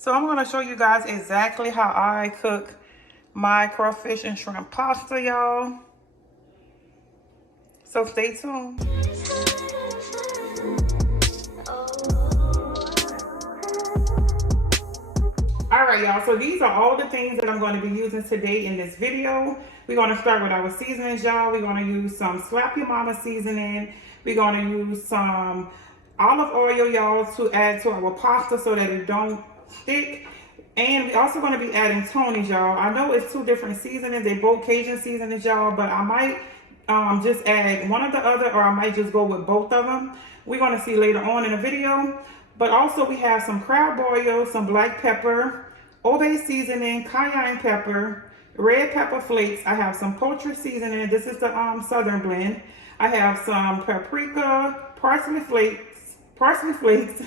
So I'm going to show you guys exactly how I cook my crawfish and shrimp pasta, y'all. So stay tuned. All right, y'all, so these are all the things that I'm going to be using today in this video. We're going to start with our seasonings, y'all. We're going to use some Slap Your Mama seasoning. We're going to use some olive oil, y'all, to add to our pasta so that it don't stick. And we're also going to be adding Tony's, y'all. I know it's two different seasonings. They're both Cajun seasonings, y'all, but I might just add one or the other, or I might just go with both of them. We're going to see later on in the video. But also we have some crab oil, some black pepper, Obey seasoning, cayenne pepper, red pepper flakes. I have some poultry seasoning. This is the southern blend. I have some paprika, parsley flakes,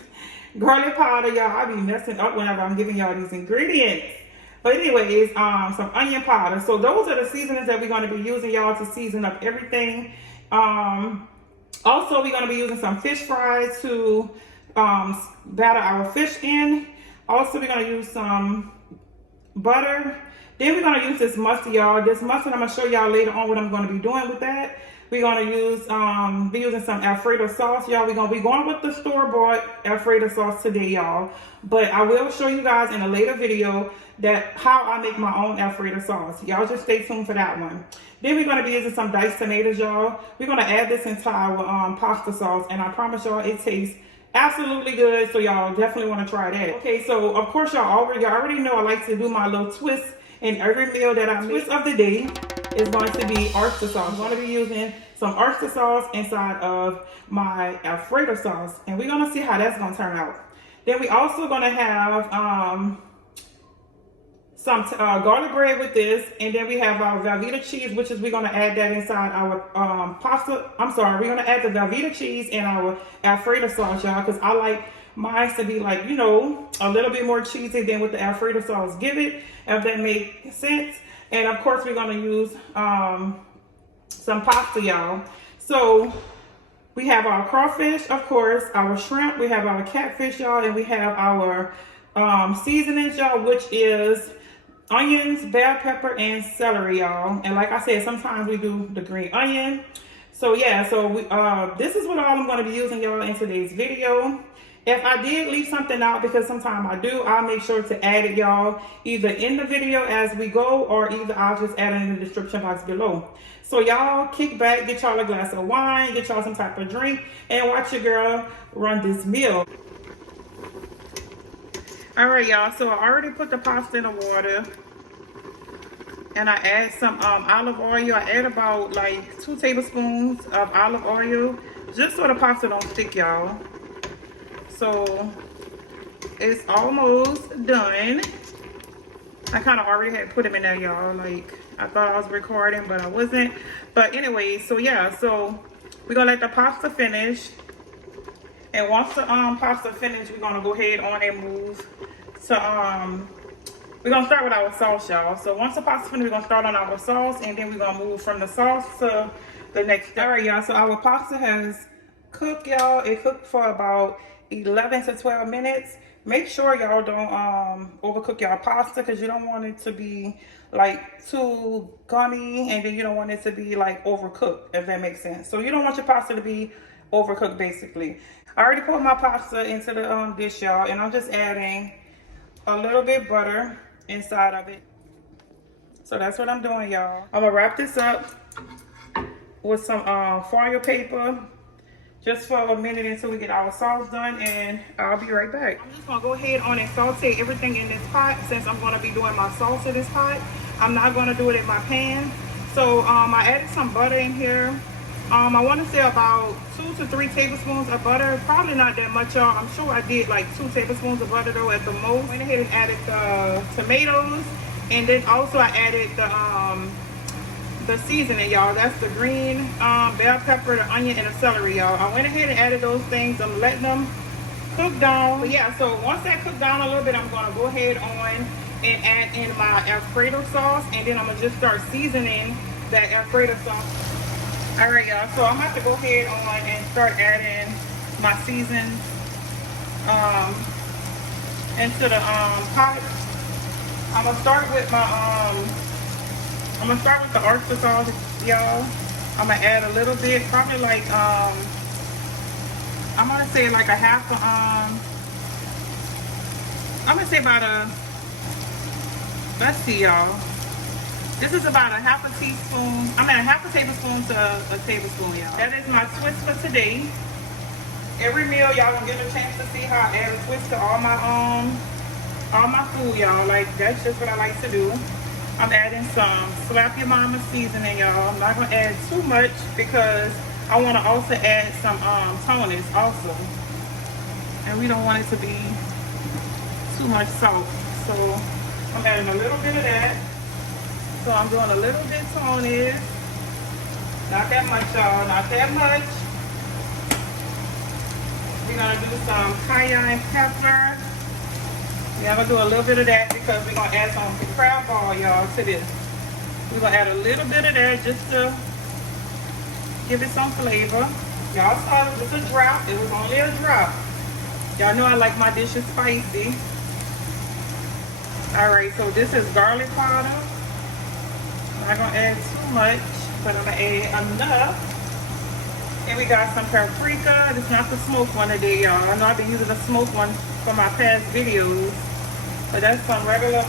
garlic powder. Y'all, I be messing up whenever I'm giving y'all these ingredients. But anyways, some onion powder. So those are the seasonings that we're going to be using, y'all, to season up everything. Also, we're going to be using some fish fries to batter our fish in. Also, we're going to use some butter. Then we're going to use this mustard, y'all. This mustard, I'm going to show y'all later on what I'm going to be doing with that. We're going to use, be using some alfredo sauce, y'all. We're going to be going with the store-bought alfredo sauce today, y'all. But I will show you guys in a later video that how I make my own alfredo sauce. Y'all just stay tuned for that one. Then we're going to be using some diced tomatoes, y'all. We're going to add this into our pasta sauce, and I promise y'all it tastes absolutely good. So y'all definitely want to try that. Okay, so of course y'all already know I like to do my little twist in every meal that I make. Twist of the day is going to be oyster sauce. I'm going to be using some oyster sauce inside of my alfredo sauce, and we're going to see how that's going to turn out. Then we also going to have some garlic bread with this, and then we have our Velveeta cheese, which is we're going to add that inside our pasta. I'm sorry, we're going to add the Velveeta cheese in our alfredo sauce, y'all, because I like mine to be like, you know, a little bit more cheesy than what the alfredo sauce give it, if that makes sense. And of course, we're going to use some pasta, y'all. So we have our crawfish, of course, our shrimp, we have our catfish, y'all, and we have our seasonings, y'all, which is onions, bell pepper, and celery, y'all. And like I said, sometimes we do the green onion. So yeah, so we this is what all I'm going to be using, y'all, in today's video. If I did leave something out, because sometimes I do, I'll make sure to add it, y'all, either in the video as we go, or either I'll just add it in the description box below. So y'all kick back, get y'all a glass of wine, get y'all some type of drink, and watch your girl run this meal. All right, y'all, so I already put the pasta in the water, and I add some olive oil. I add about like 2 tablespoons of olive oil, just so the pasta don't stick, y'all. So it's almost done. I kind of already had put them in there, y'all. Like, I thought I was recording, but I wasn't. But anyway, so yeah, so we're gonna let the pasta finish. And once the pasta finish, we're gonna go ahead on and move to we're gonna start with our sauce, y'all. So once the pasta finish, we're gonna start on our sauce, and then we're gonna move from the sauce to the next step. All right, y'all, so our pasta has cooked, y'all. It cooked for about 11 to 12 minutes. Make sure y'all don't overcook y'all pasta, because you don't want it to be like too gummy, and then you don't want it to be like overcooked, if that makes sense. So you don't want your pasta to be overcooked, basically. I already put my pasta into the dish, y'all, and I'm just adding a little bit butter inside of it. So that's what I'm doing, y'all. I'm gonna wrap this up with some foil paper just for a minute until we get our sauce done, and I'll be right back. I'm just gonna go ahead on and saute everything in this pot, since I'm gonna be doing my sauce in this pot. I'm not gonna do it in my pan. So I added some butter in here. I want to say about 2 to 3 tablespoons of butter. Probably not that much, y'all. I'm sure I did like 2 tablespoons of butter though at the most. Went ahead and added the tomatoes, and then also I added the seasoning, y'all. That's the green bell pepper, the onion, and the celery, y'all. I went ahead and added those things. I'm letting them cook down. But yeah, so once that cooked down a little bit, I'm gonna go ahead on and add in my alfredo sauce, and then I'm gonna just start seasoning that alfredo sauce. All right, y'all, so I'm about to go ahead on and start adding my seasoned into the pot. I'm gonna start with my I'm gonna start with the oyster sauce, y'all. I'm gonna add a little bit, probably like I'm gonna say like a half a I'm gonna say about a, let's see, y'all. This is about a half a teaspoon, I mean a half a tablespoon to a tablespoon, y'all. That is my twist for today. Every meal, y'all gonna get a chance to see how I add a twist to all my food, y'all. Like, that's just what I like to do. I'm adding some Slap Your Mama seasoning, y'all. I'm not gonna add too much because I wanna also add some toners also. And we don't want it to be too much salt. So I'm adding a little bit of that. So I'm doing a little bit toners. Not that much, y'all, not that much. We're gonna do some cayenne pepper. We're gonna do a little bit of that because we're gonna add some crab ball, y'all, to this. We're gonna add a little bit of that just to give it some flavor. Y'all saw it was a drop. It was only a drop. Y'all know I like my dishes spicy. Alright, so this is garlic powder. I'm not gonna add too much, but I'm gonna add enough. And we got some paprika. This is not the smoked one today, y'all. I know I've been using the smoked one for my past videos. But that's some regular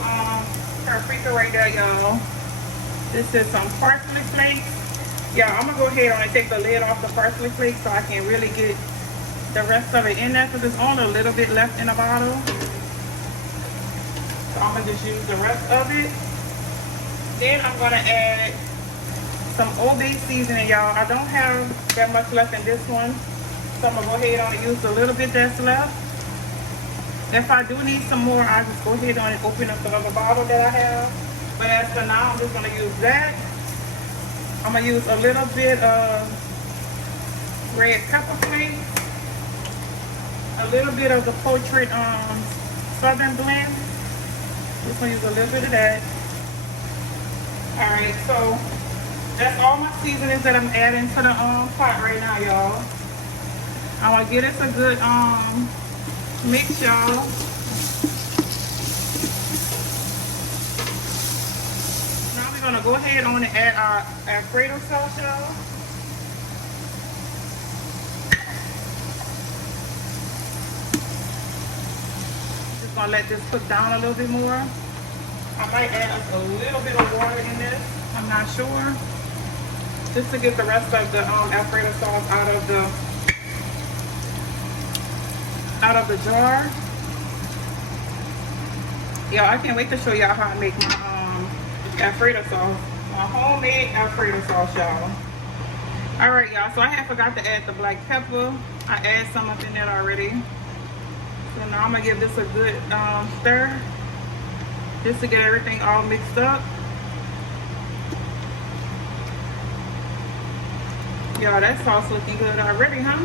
paprika right there, y'all. This is some parsley flakes. Yeah, I'm gonna go ahead and take the lid off the parsley flakes so I can really get the rest of it in there because there's only a little bit left in the bottle. So I'm gonna just use the rest of it. Then I'm gonna add some Old Bay seasoning, y'all. I don't have that much left in this one, so I'm gonna go ahead and use a little bit that's left. If I do need some more, I'll just go ahead and open up the other bottle that I have. But as for now, I'm just gonna use that. I'm gonna use a little bit of red pepper flakes, a little bit of the Portrait Southern blend. Just gonna use a little bit of that. All right, so that's all my seasonings that I'm adding to the pot right now, y'all. I'm gonna get us a good mix, y'all. Now we're gonna go ahead on and add our alfredo sauce, y'all. Just gonna let this cook down a little bit more. I might add a little bit of water in this. I'm not sure. Just to get the rest of the alfredo sauce out of the jar. Yeah, I can't wait to show y'all how I make my alfredo sauce. My homemade alfredo sauce, y'all. Alright, y'all, so I had forgot to add the black pepper. I added some up in there already. So now I'm gonna give this a good stir. Just to get everything all mixed up. Y'all, that sauce looking good already, huh?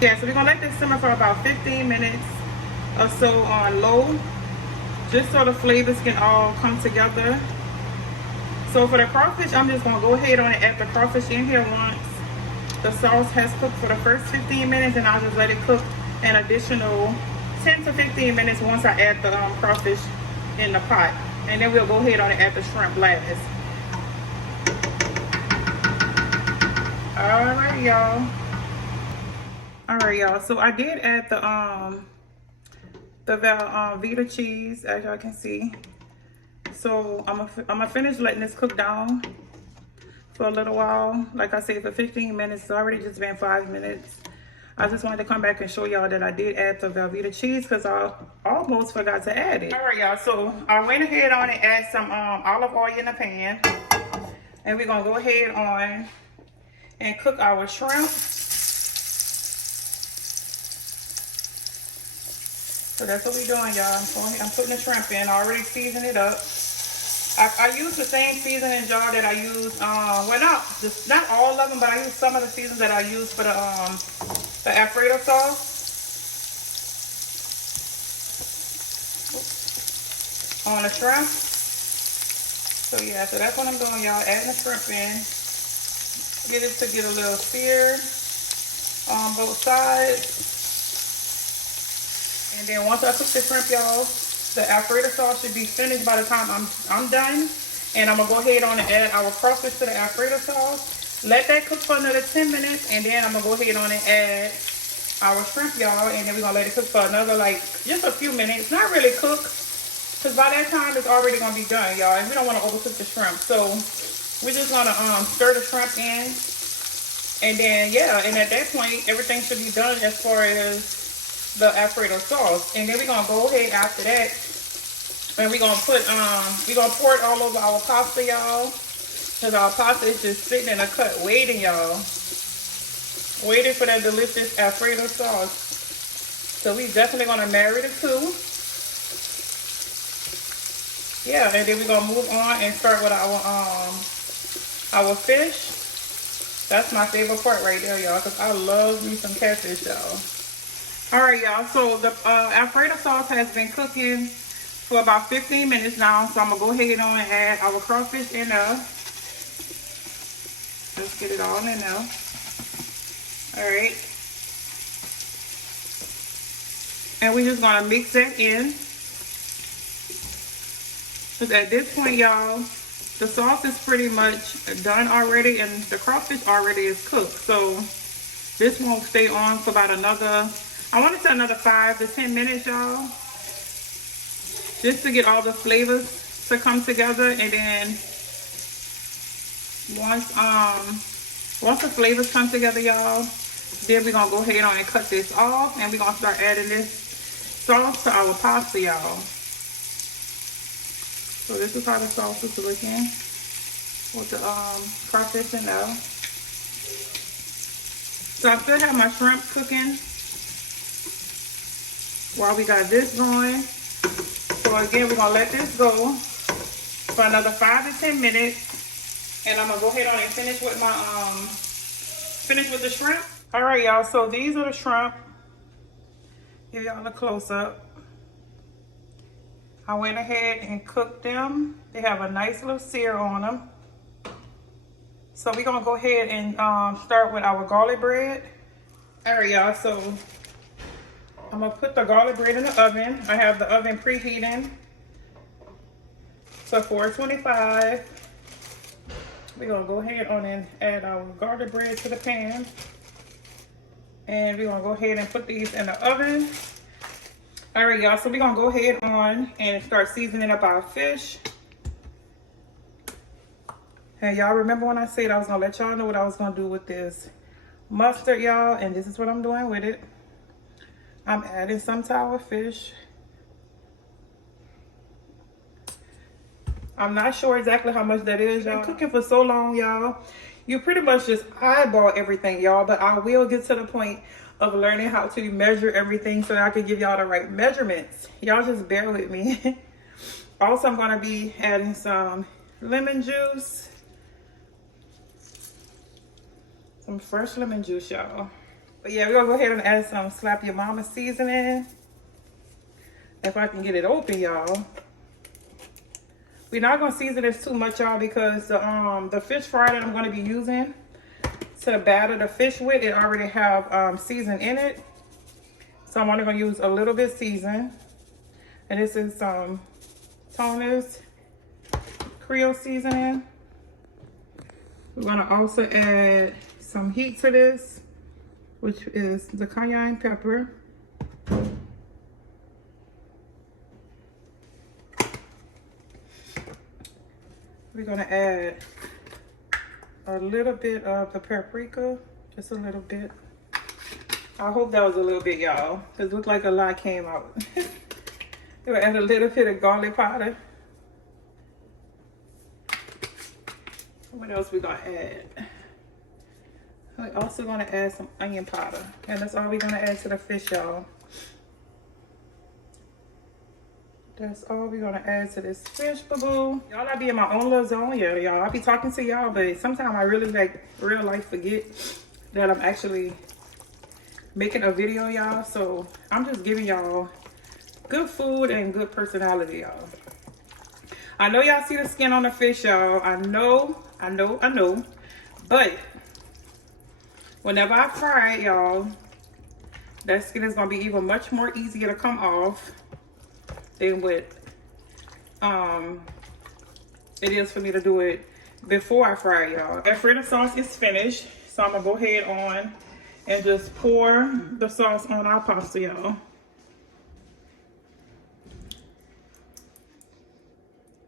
Yeah, so we're gonna let this simmer for about 15 minutes or so on low, just so the flavors can all come together. So for the crawfish, I'm just gonna go ahead on and add the crawfish in here once the sauce has cooked for the first 15 minutes, and I'll just let it cook an additional 10 to 15 minutes once I add the crawfish in the pot. And then we'll go ahead on and add the shrimp last. Alright, y'all. Alright, y'all. So I did add the Velveeta cheese, as y'all can see. So I'm gonna finish letting this cook down for a little while. Like I said, for 15 minutes. It's already just been 5 minutes. I just wanted to come back and show y'all that I did add the Velveeta cheese because I almost forgot to add it. Alright, y'all. So I went ahead on and add some olive oil in the pan. And we're gonna go ahead on and cook our shrimp. So that's what we're doing, y'all. I'm putting the shrimp in. I already seasoned it up. I use the same seasoning jar that I use. Well, not all of them, but I use some of the seasons that I use for the Alfredo sauce. On the shrimp. So yeah, so that's what I'm doing, y'all. Adding the shrimp in. Get it to get a little sear on both sides. then once I cook the shrimp, y'all, the alfredo sauce should be finished by the time I'm done. And I'm gonna go ahead on and add our crawfish to the alfredo sauce. Let that cook for another 10 minutes, and then I'm gonna go ahead on and add our shrimp, y'all, and then we're gonna let it cook for another, like, just a few minutes. Not really cook, because by that time it's already gonna be done, y'all, and we don't want to overcook the shrimp. So we're just gonna stir the shrimp in, and then yeah, and at that point everything should be done as far as the alfredo sauce. And then we're gonna go ahead after that, and we're gonna pour it all over our pasta, y'all, because our pasta is just sitting in a cut waiting, y'all, waiting for that delicious alfredo sauce. So we definitely gonna marry the two. Yeah, and then we're gonna move on and start with our fish. That's my favorite part right there, y'all, because I love me some catfish, y'all. All right, y'all, so the alfredo sauce has been cooking for about 15 minutes now, so I'm gonna go ahead on and add our crawfish in there. Let's get it all in there. All right, and we're just gonna mix that in, because at this point, y'all, the sauce is pretty much done already, and the crawfish already is cooked. So this won't stay on for about another, I want to say another 5 to 10 minutes, y'all, just to get all the flavors to come together. And then once the flavors come together, y'all, then we're gonna go ahead on and cut this off, and we're gonna start adding this sauce to our pasta, y'all. So this is how the sauce is looking with the crawfish in there. So I still have my shrimp cooking while we got this going. So again, we're gonna let this go for another 5 to 10 minutes, and I'm gonna go ahead on and finish with my the shrimp. All right, y'all, so these are the shrimp. Give y'all a close-up. I went ahead and cooked them. They have a nice little sear on them. So we're gonna go ahead and start with our garlic bread. All right, y'all, so I'm gonna put the garlic bread in the oven. I have the oven preheating to 425. We're gonna go ahead on and add our garlic bread to the pan. And we're gonna go ahead and put these in the oven. All right, y'all, so we're gonna go ahead on and start seasoning up our fish. And y'all remember when I said I was gonna let y'all know what I was gonna do with this mustard, y'all, and this is what I'm doing with it. I'm adding some to our fish. I'm not sure exactly how much that is, y'all. Cooking for so long, y'all, you pretty much just eyeball everything, y'all, but I will get to the point of learning how to measure everything so that I can give y'all the right measurements. Y'all just bear with me. Also, I'm gonna be adding some lemon juice. Some fresh lemon juice, y'all. But yeah, we're gonna go ahead and add some Slap Your Mama seasoning. If I can get it open, y'all. We're not gonna season this too much, y'all, because the fish fry that I'm gonna be using to batter the fish with, it already have season in it. So I'm only gonna use a little bit season. And this is some Toner's Creole seasoning. We're gonna also add some heat to this, which is the cayenne pepper. We're gonna add a little bit of the paprika, just a little bit. I hope that was a little bit, y'all, because it looked like a lot came out. We're gonna add a little bit of garlic powder. What else we gonna add? We're also gonna add some onion powder, and that's all we're gonna add to the fish, y'all. That's all we're gonna add to this fish, boo-boo. Y'all, I be in my own little zone, yeah, y'all. I be talking to y'all, but sometimes I really, like, real life forget that I'm actually making a video, y'all. So I'm just giving y'all good food and good personality, y'all. I know y'all see the skin on the fish, y'all. I know. But whenever I fry it, y'all, that skin is gonna be even much more easier to come off than what it is for me to do it before I fry, y'all. Alfredo sauce is finished, so I'm gonna go ahead on and just pour the sauce on our pasta, y'all.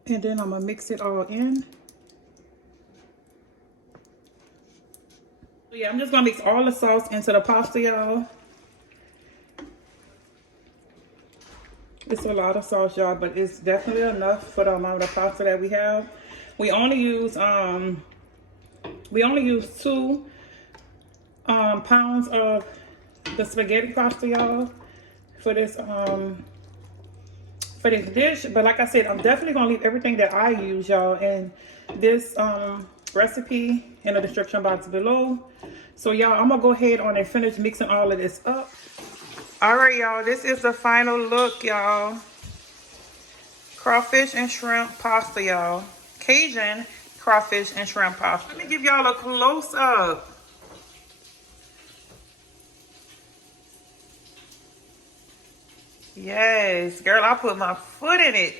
And then I'm gonna mix it all in. So yeah, I'm just gonna mix all the sauce into the pasta, y'all. It's a lot of sauce, y'all, but it's definitely enough for the amount of pasta that we have. We only use 2 pounds of the spaghetti pasta, y'all, for this dish. But like I said, I'm definitely gonna leave everything that I use, y'all, in this recipe in the description box below. So y'all, I'm gonna go ahead on and finish mixing all of this up. All right, y'all, this is the final look, y'all. Crawfish and shrimp pasta, y'all. Cajun crawfish and shrimp pasta. Let me give y'all a close up. Yes, girl, I put my foot in it.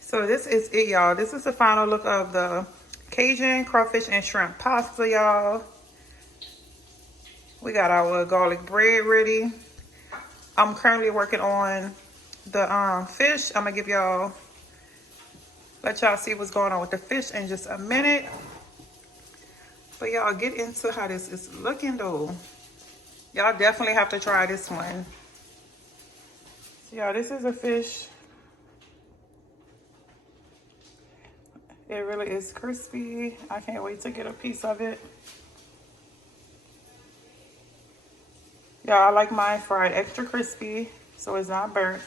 So this is it, y'all. This is the final look of the Cajun crawfish and shrimp pasta, y'all. We got our garlic bread ready. I'm currently working on the fish. I'm gonna give y'all, let y'all see what's going on with the fish in just a minute. But y'all, get into how this is looking though. Y'all definitely have to try this one. So y'all, this is a fish. It really is crispy. I can't wait to get a piece of it. Y'all, I like mine fried extra crispy, so it's not burnt.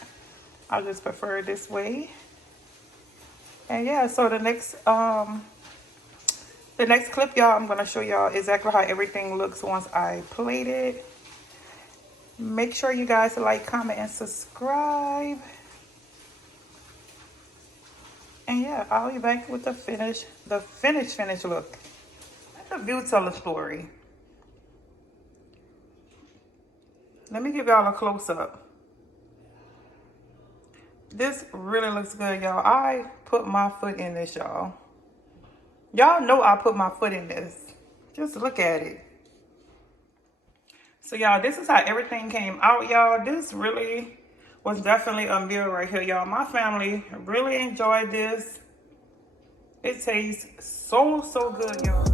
I just prefer it this way. And yeah, so the next clip, y'all, I'm gonna show y'all exactly how everything looks once I plate it. Make sure you guys like, comment, and subscribe. And yeah, I'll be back with the finished look. Let the view tell a story. Let me give y'all a close-up. This really looks good, y'all. I put my foot in this, y'all. Y'all know I put my foot in this. Just look at it. So y'all, this is how everything came out, y'all. This really was definitely a meal right here, y'all. My family really enjoyed this. It tastes so good, y'all.